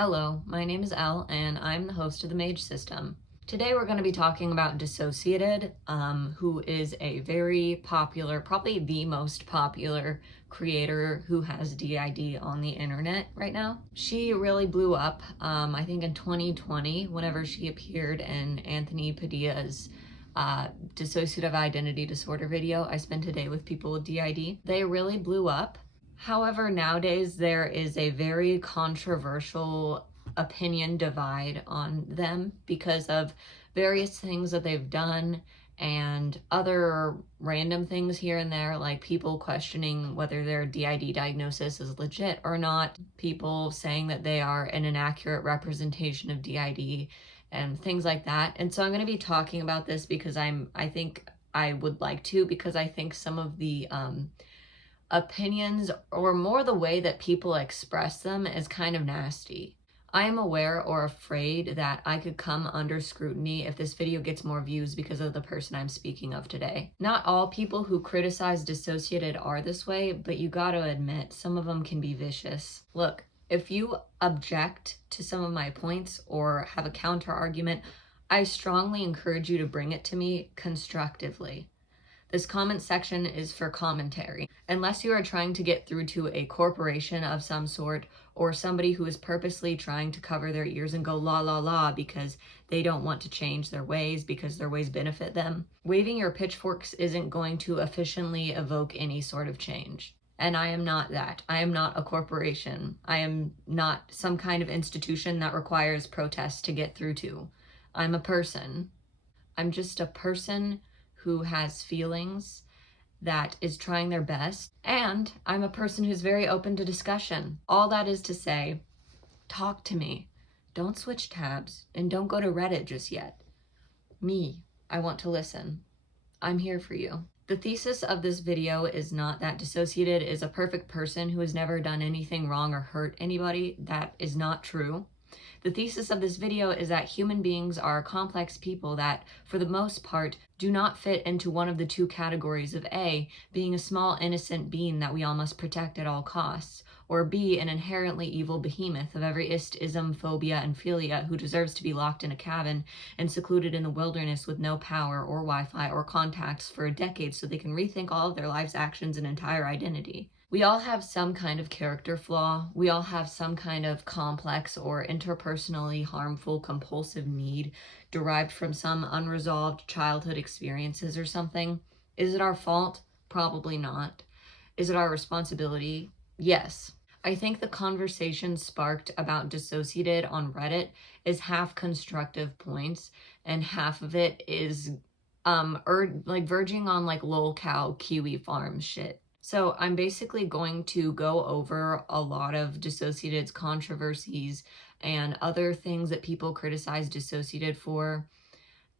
Hello, my name is Elle, and I'm the host of the Mage System. Today we're going to be talking about Dissociated, who is a very popular, probably the most popular creator who has DID on the internet right now. She really blew up, I think in 2020, whenever she appeared in Anthony Padilla's Dissociative Identity Disorder video, I Spent a Day with People with DID. They really blew up. However, nowadays there is a very controversial opinion divide on them because of various things that they've done and other random things here and there, like people questioning whether their DID diagnosis is legit or not, people saying that they are an inaccurate representation of DID and things like that. And so I'm going to be talking about this because I think I would like to, because I think some of the opinions, or more the way that people express them, is kind of nasty. I am aware or afraid that I could come under scrutiny if this video gets more views because of the person I'm speaking of today. Not all people who criticize Dissociated are this way, but you gotta admit, some of them can be vicious. Look, if you object to some of my points or have a counter argument, I strongly encourage you to bring it to me constructively. This comment section is for commentary. Unless you are trying to get through to a corporation of some sort, or somebody who is purposely trying to cover their ears and go la la la because they don't want to change their ways because their ways benefit them, waving your pitchforks isn't going to efficiently evoke any sort of change. And I am not that. I am not a corporation. I am not some kind of institution that requires protests to get through to. I'm a person. I'm just a person who has feelings, that is trying their best, and I'm a person who's very open to discussion. All that is to say, talk to me. Don't switch tabs, and don't go to Reddit just yet. I want to listen. I'm here for you. The thesis of this video is not that Dissociated is a perfect person who has never done anything wrong or hurt anybody. That is not true. The thesis of this video is that human beings are complex people that, for the most part, do not fit into one of the two categories of A, being a small innocent being that we all must protect at all costs, or B, an inherently evil behemoth of every ism, phobia, and philia who deserves to be locked in a cabin and secluded in the wilderness with no power or Wi-Fi or contacts for a decade so they can rethink all of their life's actions and entire identity. We all have some kind of character flaw. We all have some kind of complex or interpersonally harmful compulsive need derived from some unresolved childhood experiences or something. Is it our fault? Probably not. Is it our responsibility? Yes. I think the conversation sparked about Dissociated on Reddit is half constructive points, and half of it is verging on like lol cow kiwi farm shit. So I'm basically going to go over a lot of Dissociated's controversies and other things that people criticize Dissociated for,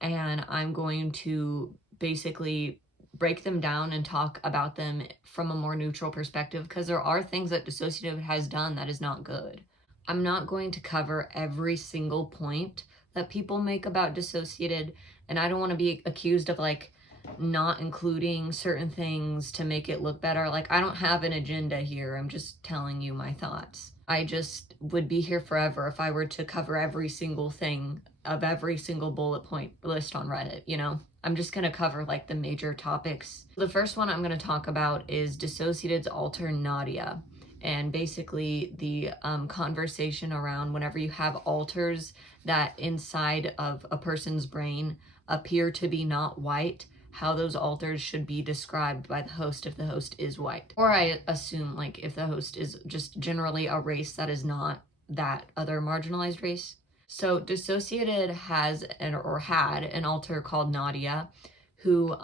and I'm going to basically break them down and talk about them from a more neutral perspective, because there are things that Dissociative has done that is not good. I'm not going to cover every single point that people make about Dissociated, and I don't want to be accused of like not including certain things to make it look better. Like, I don't have an agenda here. I'm just telling you my thoughts. I just would be here forever if I were to cover every single thing of every single bullet point list on Reddit, you know? I'm just going to cover like the major topics. The first one I'm going to talk about is Dissociated's alter Nadia, and basically the conversation around whenever you have alters that inside of a person's brain appear to be not white, how those alters should be described by the host if the host is white. Or I assume like if the host is just generally a race that is not that other marginalized race. So Dissociated had an alter called Nadia, who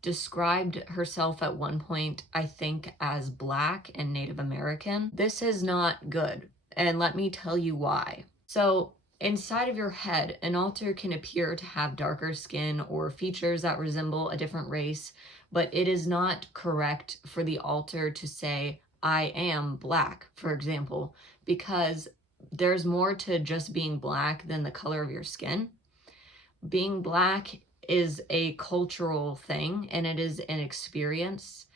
described herself at one point, I think, as Black and Native American. This is not good, and let me tell you why. So inside of your head, an alter can appear to have darker skin or features that resemble a different race, but it is not correct for the alter to say, I am Black, for example, because there's more to just being Black than the color of your skin. Being Black is a cultural thing, and it is an experience.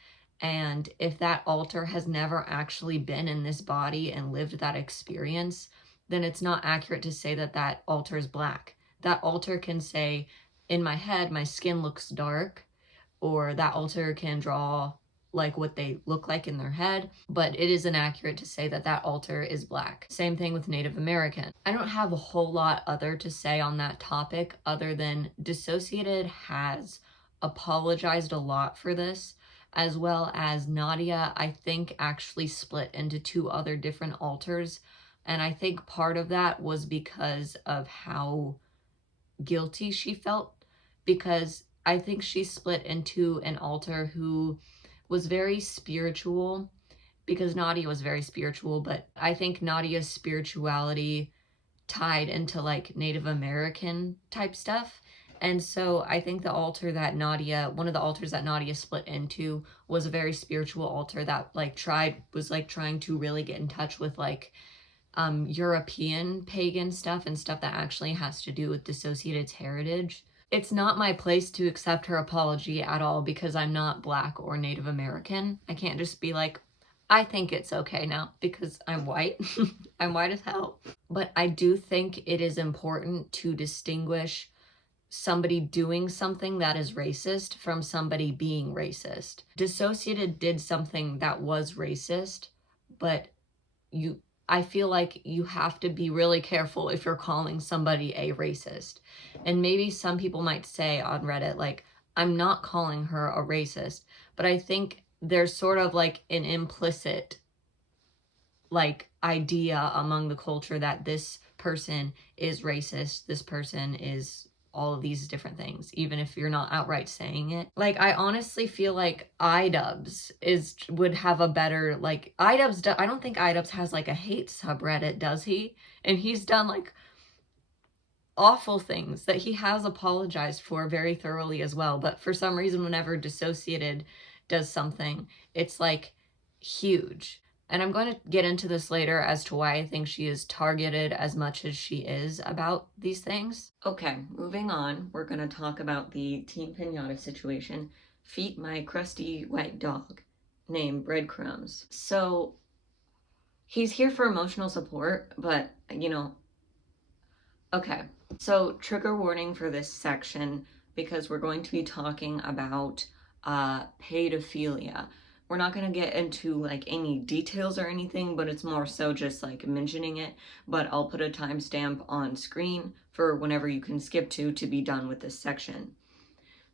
And if that alter has never actually been in this body and lived that experience, then it's not accurate to say that that alter is black. That alter can say, in my head, my skin looks dark, or that alter can draw like what they look like in their head, but it isn't accurate to say that that alter is black. Same thing with Native American. I don't have a whole lot other to say on that topic other than Dissociated has apologized a lot for this, as well as Nadia, I think, actually split into 2 other different alters, and I think part of that was because of how guilty she felt, because I think she split into an alter who was very spiritual, because Nadia was very spiritual, but I think Nadia's spirituality tied into like Native American type stuff. And so I think the altar that Nadia, one of the altars that Nadia split into was a very spiritual altar that was trying to really get in touch with like European pagan stuff and stuff that actually has to do with Dissociated's heritage. It's not my place to accept her apology at all because I'm not Black or Native American. I can't just be like, I think it's okay now because I'm white. I'm white as hell. But I do think it is important to distinguish somebody doing something that is racist from somebody being racist. Dissociated did something that was racist, but I feel like you have to be really careful if you're calling somebody a racist. And maybe some people might say on Reddit, like, I'm not calling her a racist, but I think there's sort of like an implicit like idea among the culture that this person is racist, this person is all of these different things, even if you're not outright saying it. Like, I honestly feel like iDubbbz would have a better, like, I don't think iDubbbz has like a hate subreddit, does he? And he's done like awful things that he has apologized for very thoroughly as well. But for some reason, whenever Dissociated does something, it's like huge. And I'm going to get into this later as to why I think she is targeted as much as she is about these things. Okay, moving on, we're going to talk about the Team Pinata situation. Feet my crusty white dog named Breadcrumbs. So he's here for emotional support, but okay. So trigger warning for this section because we're going to be talking about pedophilia. We're not going to get into like any details or anything, but it's more so just like mentioning it. But I'll put a timestamp on screen for whenever you can skip to be done with this section.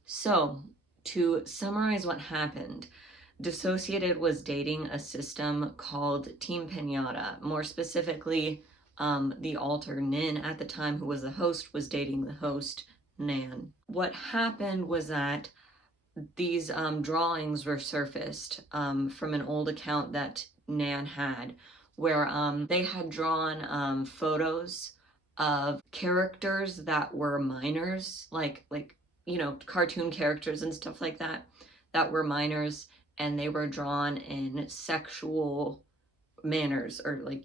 So to summarize what happened, Dissociated was dating a system called Team Pinata. More specifically, the alter Nin at the time, who was the host, was dating the host Nan. What happened was that these drawings were surfaced from an old account that Nan had, where they had drawn photos of characters that were minors, like cartoon characters and stuff like that were minors, and they were drawn in sexual manners or like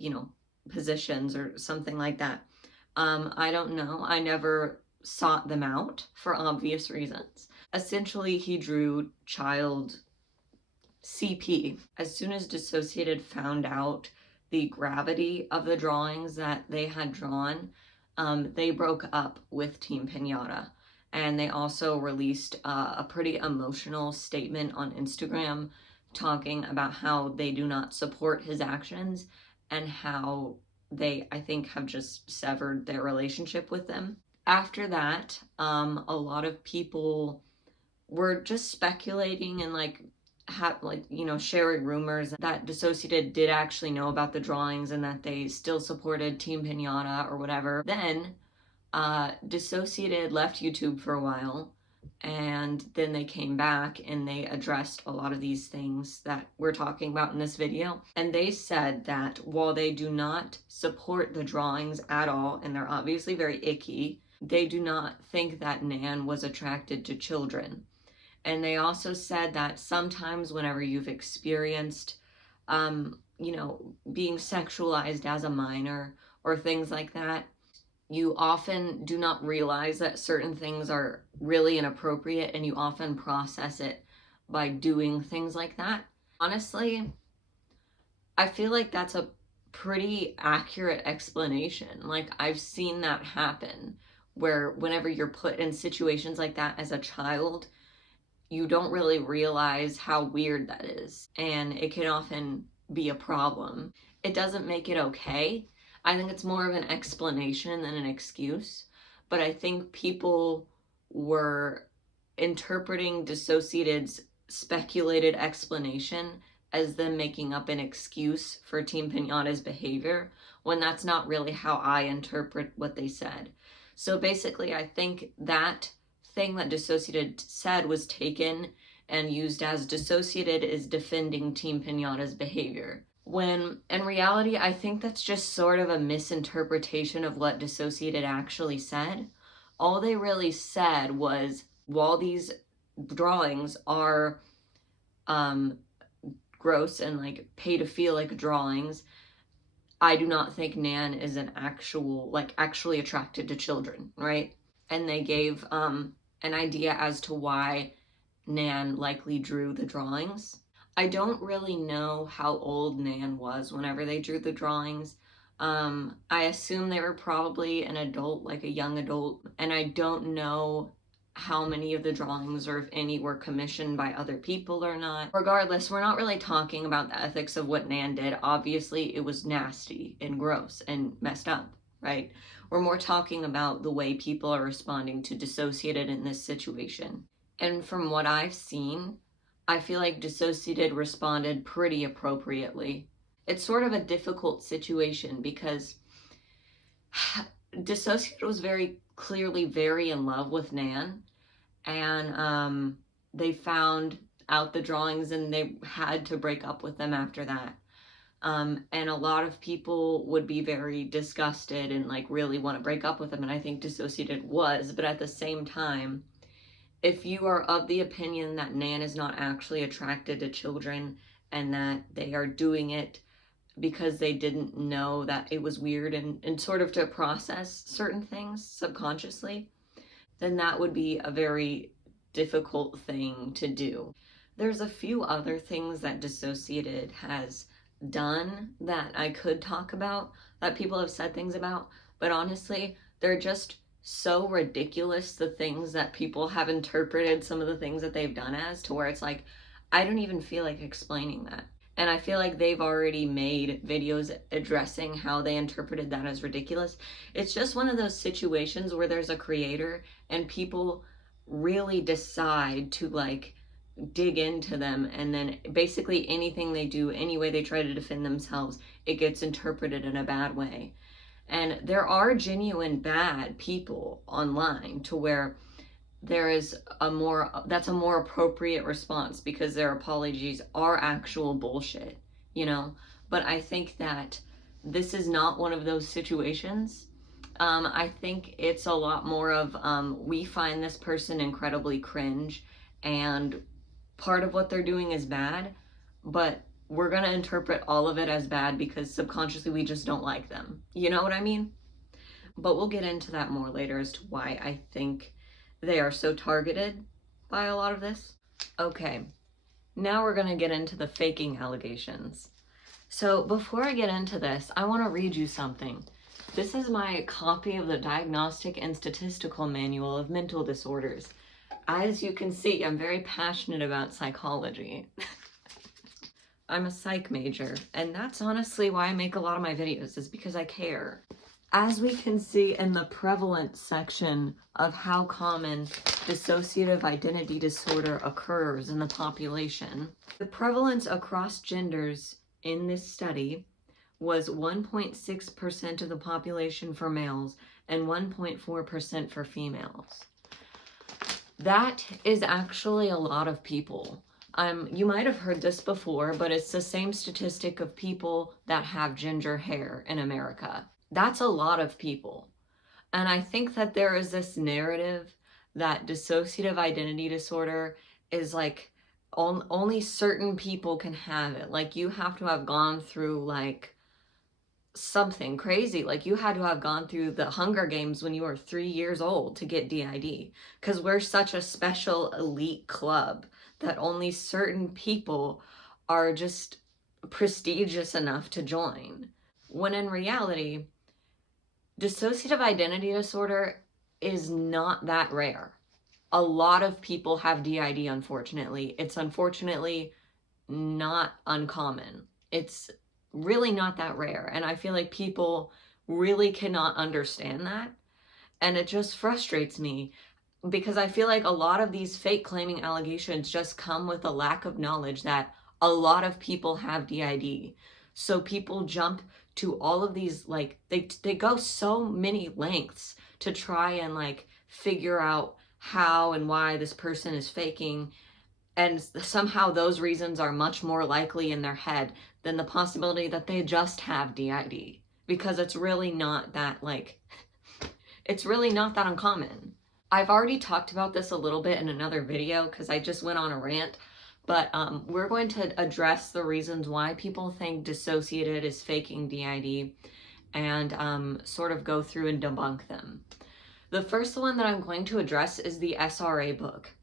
positions or something like that. I don't know. I never sought them out for obvious reasons. Essentially, he drew child CP. As soon as Dissociated found out the gravity of the drawings that they had drawn, they broke up with Team Pinata. And they also released a pretty emotional statement on Instagram talking about how they do not support his actions and how they, I think, have just severed their relationship with them. After that, a lot of people were just speculating and sharing rumors that Dissociated did actually know about the drawings and that they still supported Team Pinata or whatever. Then Dissociated left YouTube for a while, and then they came back and they addressed a lot of these things that we're talking about in this video. And they said that while they do not support the drawings at all, and they're obviously very icky, they do not think that Nan was attracted to children. And they also said that sometimes whenever you've experienced, being sexualized as a minor or things like that, you often do not realize that certain things are really inappropriate, and you often process it by doing things like that. Honestly, I feel like that's a pretty accurate explanation. Like, I've seen that happen, where whenever you're put in situations like that as a child, you don't really realize how weird that is, and it can often be a problem. It doesn't make it okay. I think it's more of an explanation than an excuse, but I think people were interpreting Dissociated's speculated explanation as them making up an excuse for Team Pinata's behavior, when that's not really how I interpret what they said. So basically, I think that thing that Dissociated said was taken and used as Dissociated is defending Team Pinata's behavior. When in reality, I think that's just sort of a misinterpretation of what Dissociated actually said. All they really said was, while these drawings are gross and like pedophilic drawings, I do not think Nan is an actually attracted to children, right? And they gave an idea as to why Nan likely drew the drawings. I don't really know how old Nan was whenever they drew the drawings. I assume they were probably an adult, like a young adult, and I don't know how many of the drawings, or if any, were commissioned by other people or not. Regardless, we're not really talking about the ethics of what Nan did. Obviously, it was nasty and gross and messed up, right? We're more talking about the way people are responding to Dissociated in this situation. And from what I've seen, I feel like Dissociated responded pretty appropriately. It's sort of a difficult situation because Dissociated was very clearly very in love with Nan, and they found out the drawings and they had to break up with them after that. And a lot of people would be very disgusted and like really want to break up with them, and I think Dissociated was, but at the same time, if you are of the opinion that Nan is not actually attracted to children and that they are doing it because they didn't know that it was weird and sort of to process certain things subconsciously, then that would be a very difficult thing to do. There's a few other things that Dissociated has done that I could talk about, that people have said things about, but honestly, they're just so ridiculous, the things that people have interpreted some of the things that they've done as, to where it's like, I don't even feel like explaining that. And I feel like they've already made videos addressing how they interpreted that as ridiculous. It's just one of those situations where there's a creator and people really decide to like dig into them, and then basically anything they do, any way they try to defend themselves, it gets interpreted in a bad way. And there are genuine bad people online, to where there is that's a more appropriate response because their apologies are actual bullshit, you know? But I think that this is not one of those situations. I think it's a lot more of, we find this person incredibly cringe and part of what they're doing is bad, but we're going to interpret all of it as bad because subconsciously we just don't like them. You know what I mean? But we'll get into that more later as to why I think they are so targeted by a lot of this. Okay, now we're going to get into the faking allegations. So before I get into this, I want to read you something. This is my copy of the Diagnostic and Statistical Manual of Mental Disorders. As you can see, I'm very passionate about psychology. I'm a psych major, and that's honestly why I make a lot of my videos, is because I care. As we can see in the prevalence section of how common dissociative identity disorder occurs in the population, the prevalence across genders in this study was 1.6% of the population for males and 1.4% for females. That is actually a lot of people. You might have heard this before, but it's the same statistic of people that have ginger hair in America. That's a lot of people. And I think that there is this narrative that dissociative identity disorder is like only certain people can have it. Like you have to have gone through like something crazy. Like you had to have gone through the Hunger Games when you were 3 years old to get DID, because we're such a special elite club that only certain people are just prestigious enough to join. when in reality, dissociative identity disorder is not that rare. A lot of people have DID, unfortunately. It's unfortunately not uncommon. It's really not that rare. And I feel like people really cannot understand that. And it just frustrates me because I feel like a lot of these fake claiming allegations just come with a lack of knowledge that a lot of people have DID. So people jump to all of these, like, they go so many lengths to try and like figure out how and why this person is faking, and somehow those reasons are much more likely in their head than the possibility that they just have DID, because it's really not that, like, it's really not that uncommon. I've already talked about this a little bit in another video because I just went on a rant, but we're going to address the reasons why people think Dissociated is faking DID and sort of go through and debunk them. The first one that I'm going to address is the SRA book.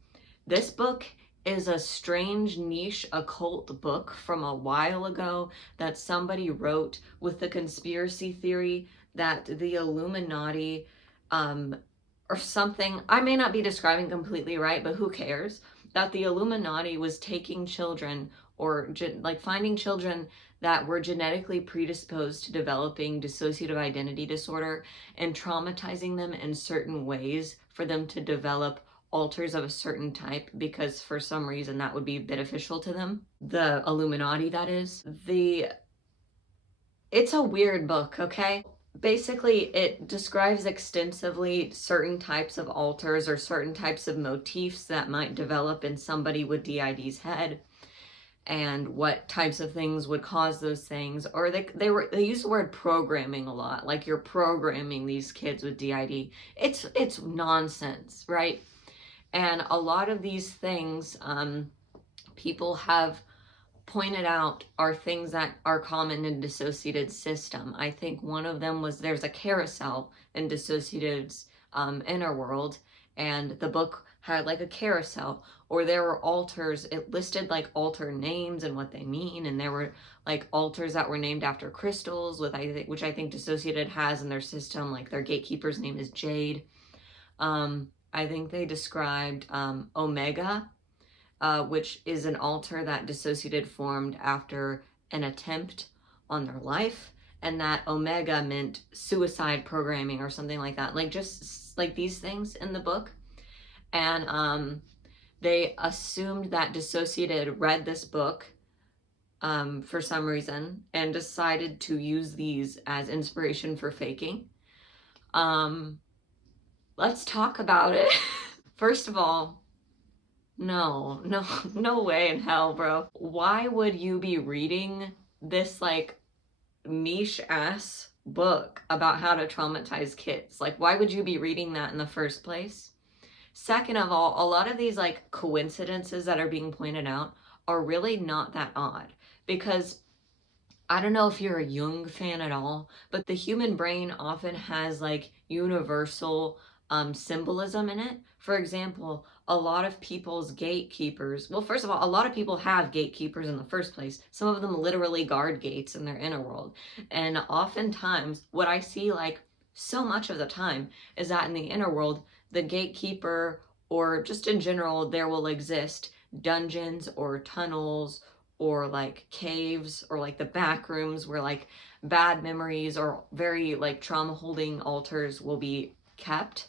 This book is a strange niche occult book from a while ago that somebody wrote with the conspiracy theory that the Illuminati or something, I may not be describing completely right, but who cares, that the Illuminati was taking children or like finding children that were genetically predisposed to developing dissociative identity disorder and traumatizing them in certain ways for them to develop alters of a certain type, because for some reason that would be beneficial to them. The Illuminati, that is. It's a weird book, okay? Basically, it describes extensively certain types of alters or certain types of motifs that might develop in somebody with DID's head, and what types of things would cause those things. Or they use the word programming a lot, like you're programming these kids with DID. It's nonsense, right? And a lot of these things people have pointed out are things that are common in dissociated system. I think one of them was there's a carousel in Dissociative's inner world, and the book had like a carousel, or there were alters. It listed like alter names and what they mean, and there were like alters that were named after crystals, which I think Dissociated has in their system. Like their gatekeeper's name is Jade. I think they described Omega, which is an alter that Dissociated formed after an attempt on their life, and that Omega meant suicide programming or something like that, like just like these things in the book. And they assumed that Dissociated read this book for some reason and decided to use these as inspiration for faking. Let's talk about it. First of all, no way in hell, bro. Why would you be reading this like niche ass book about how to traumatize kids? Like, why would you be reading that in the first place? Second of all, a lot of these like coincidences that are being pointed out are really not that odd, because I don't know if you're a Jung fan at all, but the human brain often has like universal symbolism in it. For example, a lot of people's gatekeepers, well, first of all, a lot of people have gatekeepers in the first place. Some of them literally guard gates in their inner world. And oftentimes, what I see like so much of the time is that in the inner world, the gatekeeper, or just in general, there will exist dungeons or tunnels or like caves or like the back rooms where like bad memories or very like trauma holding alters will be kept.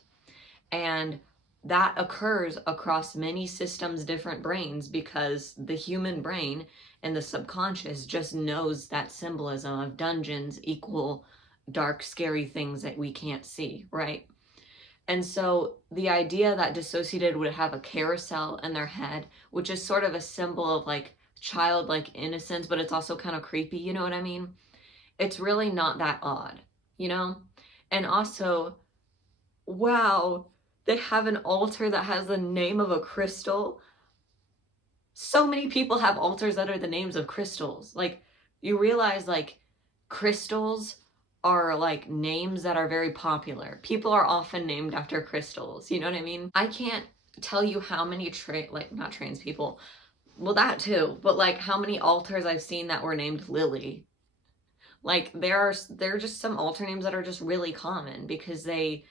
And that occurs across many systems, different brains, because the human brain and the subconscious just knows that symbolism of dungeons equal dark, scary things that we can't see, right? And so the idea that Dissociated would have a carousel in their head, which is sort of a symbol of like childlike innocence, but it's also kind of creepy, you know what I mean? It's really not that odd, you know? And also, wow, they have an altar that has the name of a crystal. So many people have altars that are the names of crystals. Like, you realize like crystals are like names that are very popular. People are often named after crystals, you know what I mean? I can't tell you how many not trans people, well, that too, but like how many altars I've seen that were named Lily. Like there are just some alter names that are just really common because they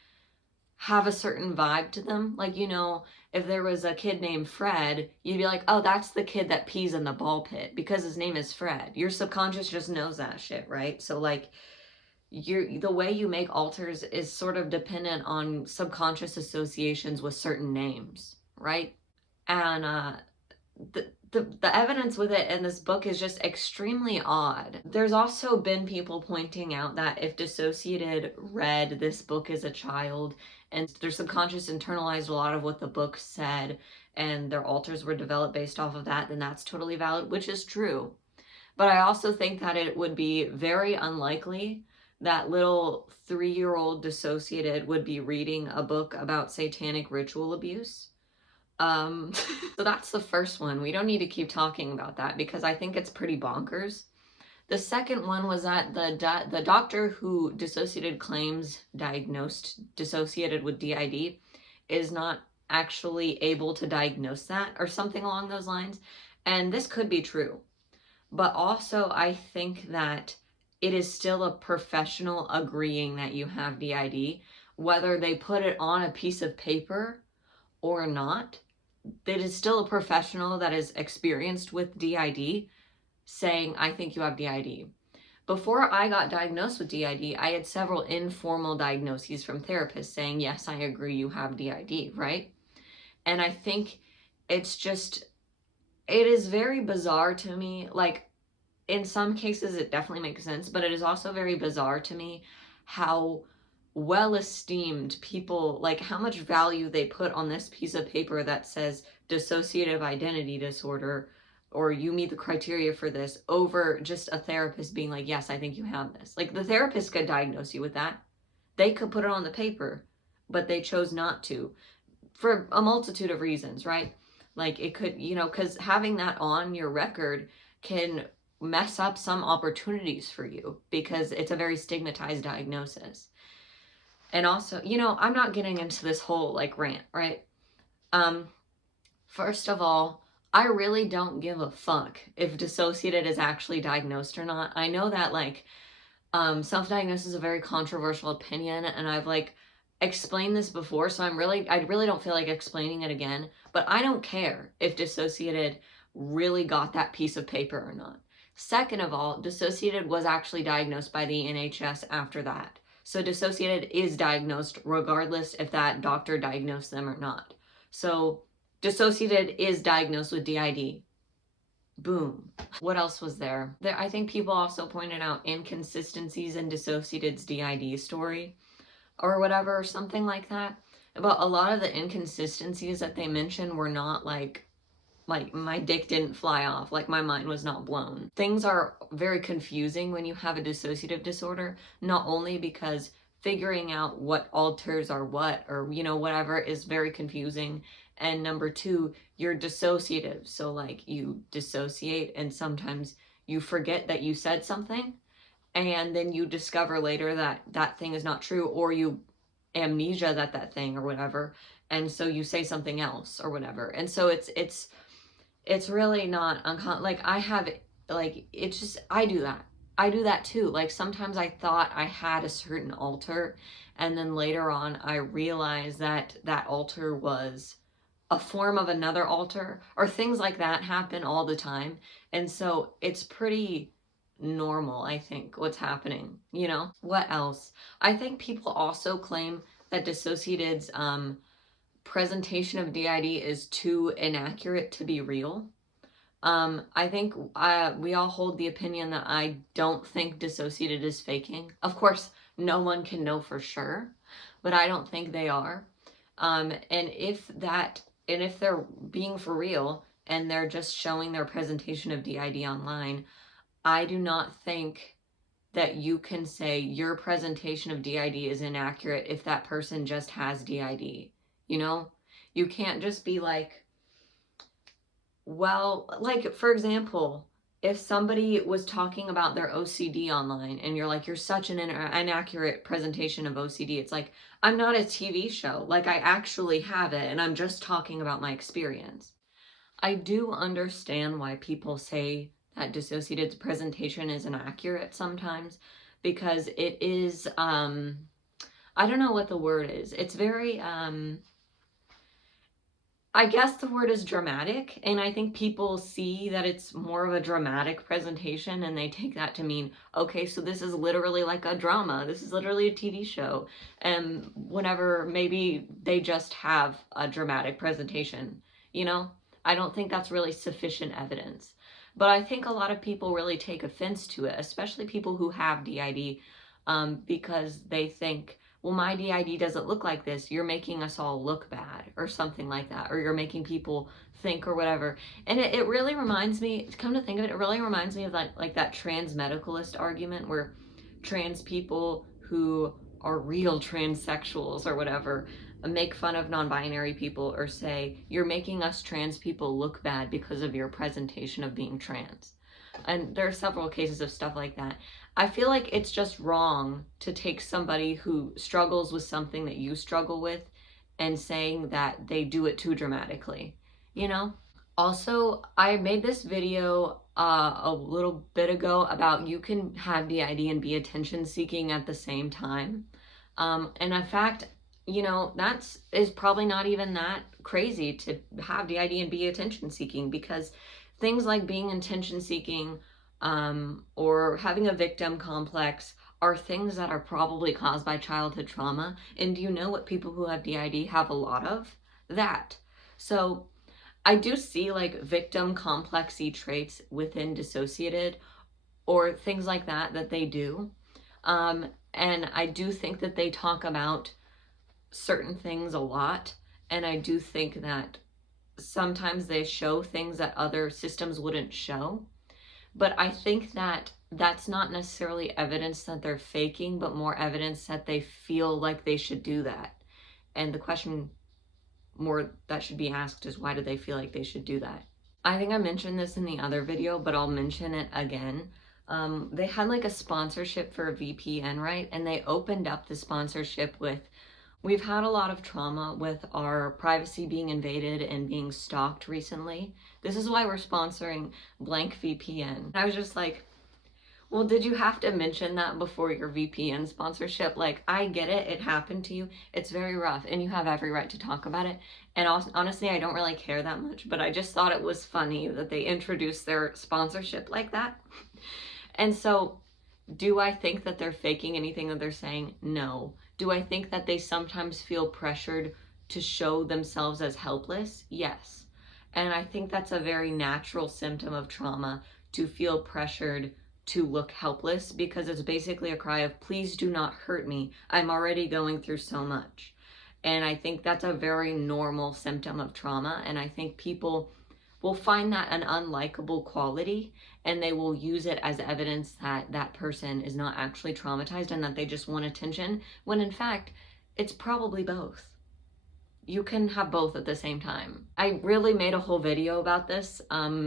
have a certain vibe to them. Like, you know, if there was a kid named Fred, you'd be like, oh, that's the kid that pees in the ball pit because his name is Fred. Your subconscious just knows that shit, right? So like the way you make alters is sort of dependent on subconscious associations with certain names, right? And the evidence with it in this book is just extremely odd. There's also been people pointing out that if Dissociated read this book as a child and their subconscious internalized a lot of what the book said and their alters were developed based off of that, then that's totally valid, which is true. But I also think that it would be very unlikely that little 3-year-old Dissociated would be reading a book about satanic ritual abuse. So that's the first one. We don't need to keep talking about that because I think it's pretty bonkers. The second one was that the doctor who Dissociated claims diagnosed Dissociated with DID is not actually able to diagnose that or something along those lines. And this could be true. But also I think that it is still a professional agreeing that you have DID, whether they put it on a piece of paper or not. It is still a professional that is experienced with DID saying, I think you have DID. Before I got diagnosed with DID, I had several informal diagnoses from therapists saying, yes, I agree you have DID, right? And I think it's just, it is very bizarre to me. Like, in some cases, it definitely makes sense, but it is also very bizarre to me how well-esteemed people, like how much value they put on this piece of paper that says dissociative identity disorder, or you meet the criteria for this, over just a therapist being like, yes, I think you have this. Like the therapist could diagnose you with that. They could put it on the paper, but they chose not to for a multitude of reasons, right? Like it could, you know, because having that on your record can mess up some opportunities for you because it's a very stigmatized diagnosis. And also, you know, I'm not getting into this whole like rant, right? First of all, I really don't give a fuck if dissociated is actually diagnosed or not. I know that like self-diagnosis is a very controversial opinion, and I've like explained this before, so I really don't feel like explaining it again, but I don't care if dissociated really got that piece of paper or not. Second of all, dissociated was actually diagnosed by the NHS after that. So dissociated is diagnosed regardless if that doctor diagnosed them or not. So dissociated is diagnosed with DID. Boom. What else was there? I think people also pointed out inconsistencies in Dissociated's DID story or whatever, or something like that. But a lot of the inconsistencies that they mentioned were not like my dick didn't fly off, like my mind was not blown. Things are very confusing when you have a dissociative disorder, not only because figuring out what alters are what, or you know, whatever, is very confusing, and number two, you're dissociative, so like you dissociate and sometimes you forget that you said something and then you discover later that that thing is not true, or you amnesia that thing or whatever, and so you say something else or whatever. And so it's really not uncommon. Like I have, like, it's just, I do that too. Like sometimes I thought I had a certain alter, and then later on I realized that that alter was a form of another alter, or things like that happen all the time. And so it's pretty normal, I think, what's happening, you know? What else? I think people also claim that Dissociated's presentation of DID is too inaccurate to be real. I think we all hold the opinion that I don't think Dissociated is faking. Of course, no one can know for sure, but I don't think they are. And if they're being for real and they're just showing their presentation of DID online, I do not think that you can say your presentation of DID is inaccurate if that person just has DID. You know, you can't just be like, well, like, for example, if somebody was talking about their OCD online and you're like, you're such an inaccurate presentation of OCD, it's like, I'm not a TV show. Like, I actually have it and I'm just talking about my experience. I do understand why people say that Dissociated's presentation is inaccurate sometimes, because it is, I don't know what the word is. It's very, I guess the word is dramatic, and I think people see that it's more of a dramatic presentation and they take that to mean, okay, so this is literally like a drama, this is literally a TV show, and whenever maybe they just have a dramatic presentation, you know? I don't think that's really sufficient evidence. But I think a lot of people really take offense to it, especially people who have DID, because they think, well, my DID doesn't look like this, you're making us all look bad, or something like that, or you're making people think, or whatever. And it really reminds me, come to think of it, it really reminds me of like that trans medicalist argument, where trans people who are real transsexuals or whatever make fun of non-binary people, or say, you're making us trans people look bad because of your presentation of being trans. And there are several cases of stuff like that. I feel like it's just wrong to take somebody who struggles with something that you struggle with and saying that they do it too dramatically, you know? Also, I made this video a little bit ago about you can have DID and be attention seeking at the same time. And in fact, you know, is probably not even that crazy to have DID and be attention seeking, because things like being attention seeking or having a victim complex are things that are probably caused by childhood trauma. And do you know what people who have DID have a lot of? That. So I do see like victim complexy traits within Dissociated, or things like that they do. And I do think that they talk about certain things a lot. And I do think that sometimes they show things that other systems wouldn't show. But I think that that's not necessarily evidence that they're faking, but more evidence that they feel like they should do that. And the question more that should be asked is, why do they feel like they should do that? I think I mentioned this in the other video, but I'll mention it again. They had like a sponsorship for a VPN, right? And they opened up the sponsorship with, we've had a lot of trauma with our privacy being invaded and being stalked recently. This is why we're sponsoring blank VPN. I was just like, well, did you have to mention that before your VPN sponsorship? Like, I get it, it happened to you, it's very rough, and you have every right to talk about it. And honestly, I don't really care that much, but I just thought it was funny that they introduced their sponsorship like that. And so, do I think that they're faking anything that they're saying? No. Do I think that they sometimes feel pressured to show themselves as helpless? Yes. And I think that's a very natural symptom of trauma, to feel pressured to look helpless, because it's basically a cry of, please do not hurt me, I'm already going through so much. And I think that's a very normal symptom of trauma, and I think people will find that an unlikable quality, and they will use it as evidence that that person is not actually traumatized and that they just want attention, when in fact, it's probably both. You can have both at the same time. I really made a whole video about this,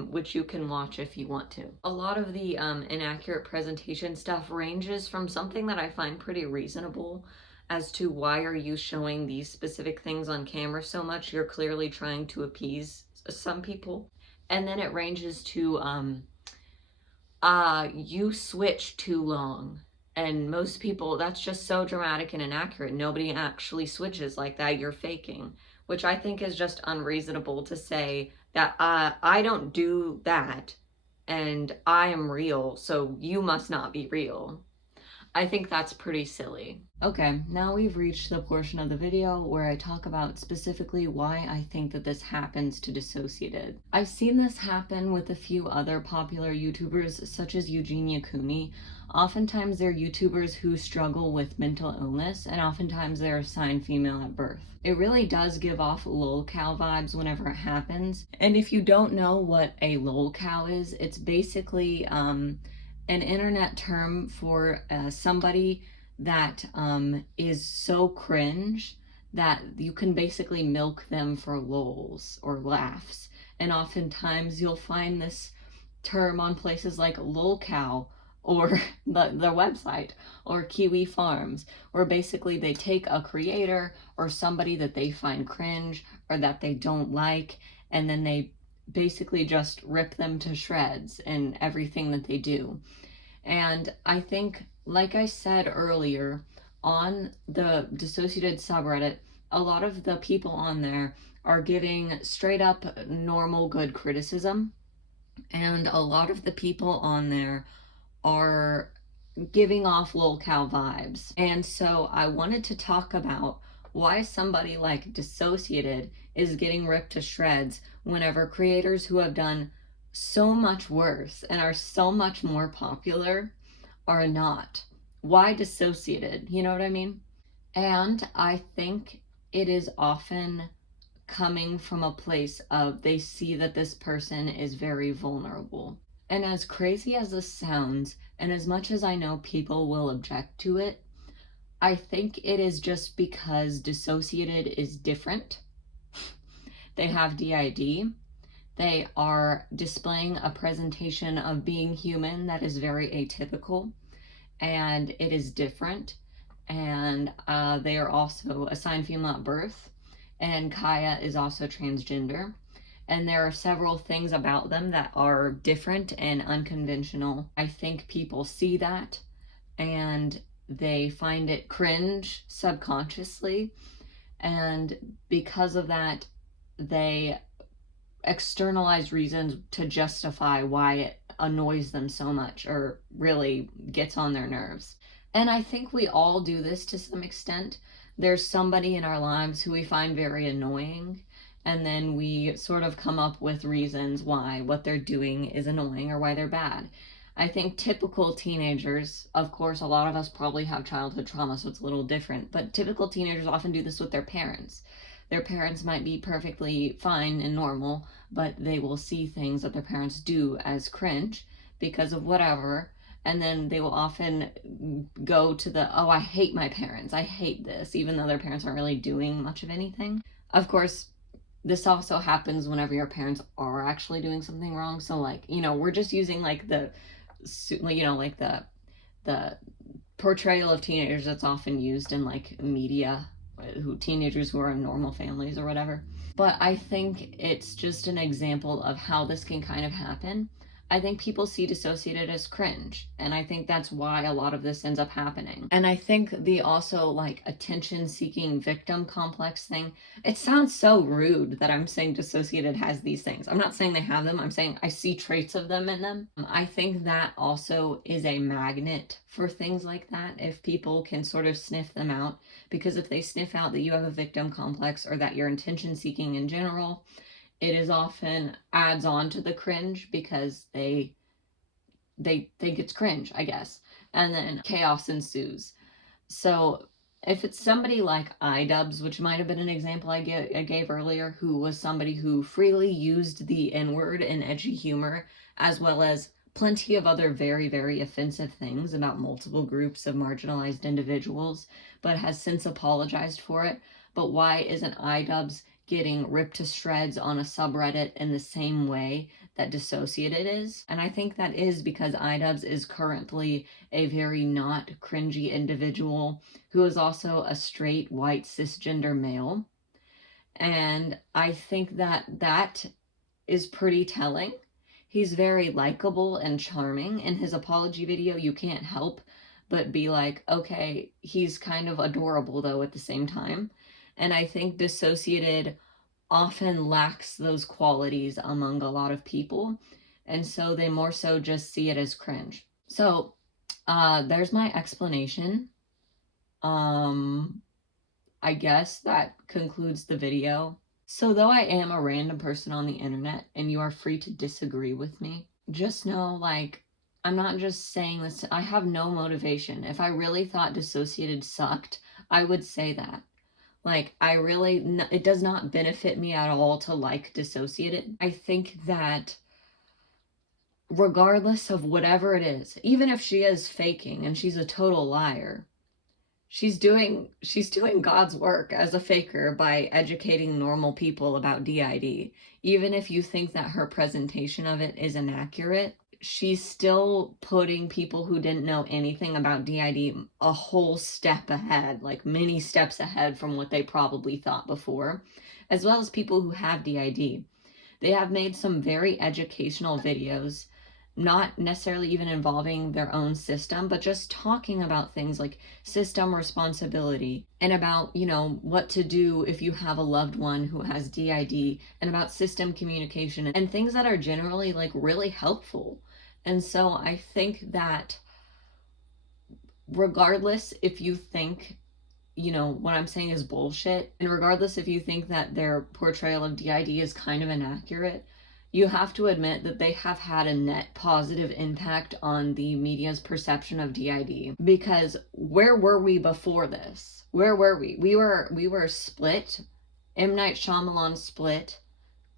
which you can watch if you want to. A lot of the inaccurate presentation stuff ranges from something that I find pretty reasonable, as to, why are you showing these specific things on camera so much? You're clearly trying to appease some people. And then it ranges to, you switch too long. And most people, that's just so dramatic and inaccurate. Nobody actually switches like that, you're faking. Which I think is just unreasonable to say that I don't do that and I am real, so you must not be real. I think that's pretty silly. Okay, now we've reached the portion of the video where I talk about specifically why I think that this happens to Dissociated. I've seen this happen with a few other popular YouTubers, such as Eugenia Cooney. Oftentimes they're YouTubers who struggle with mental illness, and oftentimes they're assigned female at birth. It really does give off lolcow vibes whenever it happens. And if you don't know what a lolcow is, it's basically an internet term for somebody that is so cringe that you can basically milk them for lols or laughs. And oftentimes you'll find this term on places like lolcow, or their website, or Kiwi Farms, where basically they take a creator or somebody that they find cringe or that they don't like, and then they basically just rip them to shreds in everything that they do. And I think, like I said earlier, on the Dissociated subreddit, a lot of the people on there are giving straight up normal good criticism, and a lot of the people on there are giving off lolcow vibes. And so I wanted to talk about why somebody like Dissociated is getting ripped to shreds whenever creators who have done so much worse and are so much more popular are not. Why Dissociated? You know what I mean? And I think it is often coming from a place of they see that this person is very vulnerable. And as crazy as this sounds, and as much as I know people will object to it, I think it is just because Dissociated is different. They have DID. They are displaying a presentation of being human that is very atypical, and it is different. And they are also assigned female at birth, and Kaya is also transgender. And there are several things about them that are different and unconventional. I think people see that and they find it cringe subconsciously. And because of that, they externalize reasons to justify why it annoys them so much or really gets on their nerves. And I think we all do this to some extent. There's somebody in our lives who we find very annoying, and then we sort of come up with reasons why what they're doing is annoying or why they're bad. I think typical teenagers, of course, a lot of us probably have childhood trauma, so it's a little different, but typical teenagers often do this with their parents. Their parents might be perfectly fine and normal, but they will see things that their parents do as cringe because of whatever, and then they will often go to the, oh, I hate my parents, I hate this, even though their parents aren't really doing much of anything. Of course, this also happens whenever your parents are actually doing something wrong. So like, you know, we're just using like the, you know, like the portrayal of teenagers that's often used in like media, teenagers who are in normal families or whatever. But I think it's just an example of how this can kind of happen. I think people see Dissociated as cringe, and I think that's why a lot of this ends up happening. And I think the also like attention-seeking victim complex thing, it sounds so rude that I'm saying Dissociated has these things. I'm not saying they have them, I'm saying I see traits of them in them. I think that also is a magnet for things like that, if people can sort of sniff them out, because if they sniff out that you have a victim complex or that you're attention-seeking in general, it is often adds on to the cringe because they think it's cringe, I guess. And then chaos ensues. So if it's somebody like iDubbbz, which might have been an example I gave earlier, who was somebody who freely used the N-word in edgy humor, as well as plenty of other very, very offensive things about multiple groups of marginalized individuals, but has since apologized for it. But why isn't iDubbbz getting ripped to shreds on a subreddit in the same way that Dissociated is? And I think that is because iDubbbz is currently a very not cringy individual who is also a straight white cisgender male. And I think that that is pretty telling. He's very likable and charming. In his apology video, you can't help but be like, okay, he's kind of adorable though at the same time. And I think Dissociated often lacks those qualities among a lot of people. And so they more so just see it as cringe. So there's my explanation. I guess that concludes the video. So though I am a random person on the internet and you are free to disagree with me, just know, like, I'm not just saying this, I have no motivation. If I really thought Dissociated sucked, I would say that. Like, it does not benefit me at all to like Dissociated. I think that regardless of whatever it is, even if she is faking and she's a total liar, she's doing God's work as a faker by educating normal people about DID. Even if you think that her presentation of it is inaccurate, she's still putting people who didn't know anything about DID a whole step ahead, like many steps ahead from what they probably thought before, as well as people who have DID. They have made some very educational videos, not necessarily even involving their own system, but just talking about things like system responsibility and about, you know, what to do if you have a loved one who has DID, and about system communication and things that are generally like really helpful. And so I think that regardless if you think, you know, what I'm saying is bullshit, and regardless if you think that their portrayal of DID is kind of inaccurate, you have to admit that they have had a net positive impact on the media's perception of DID. Because where were we before this? Where were we? We were Split. M. Night Shyamalan Split.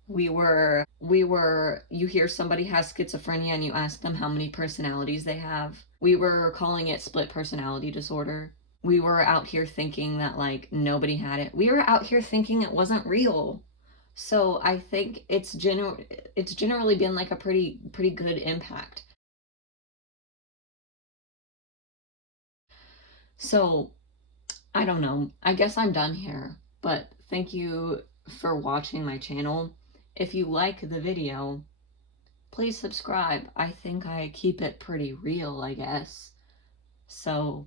We were, you hear somebody has schizophrenia and you ask them how many personalities they have. We were calling it split personality disorder. We were out here thinking that like nobody had it. We were out here thinking it wasn't real. So I think it's generally been like a pretty good impact. So I don't know. I guess I'm done here, but thank you for watching my channel. If you like the video, please subscribe. I think I keep it pretty real, I guess. So,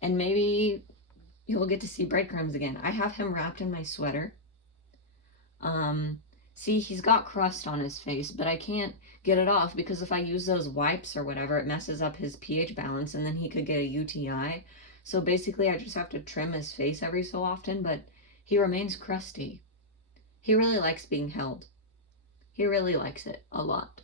and maybe you'll get to see Breadcrumbs again. I have him wrapped in my sweater. See, he's got crust on his face, but I can't get it off because if I use those wipes or whatever, it messes up his pH balance and then he could get a UTI. So basically I just have to trim his face every so often, but he remains crusty. He really likes being held. He really likes it a lot.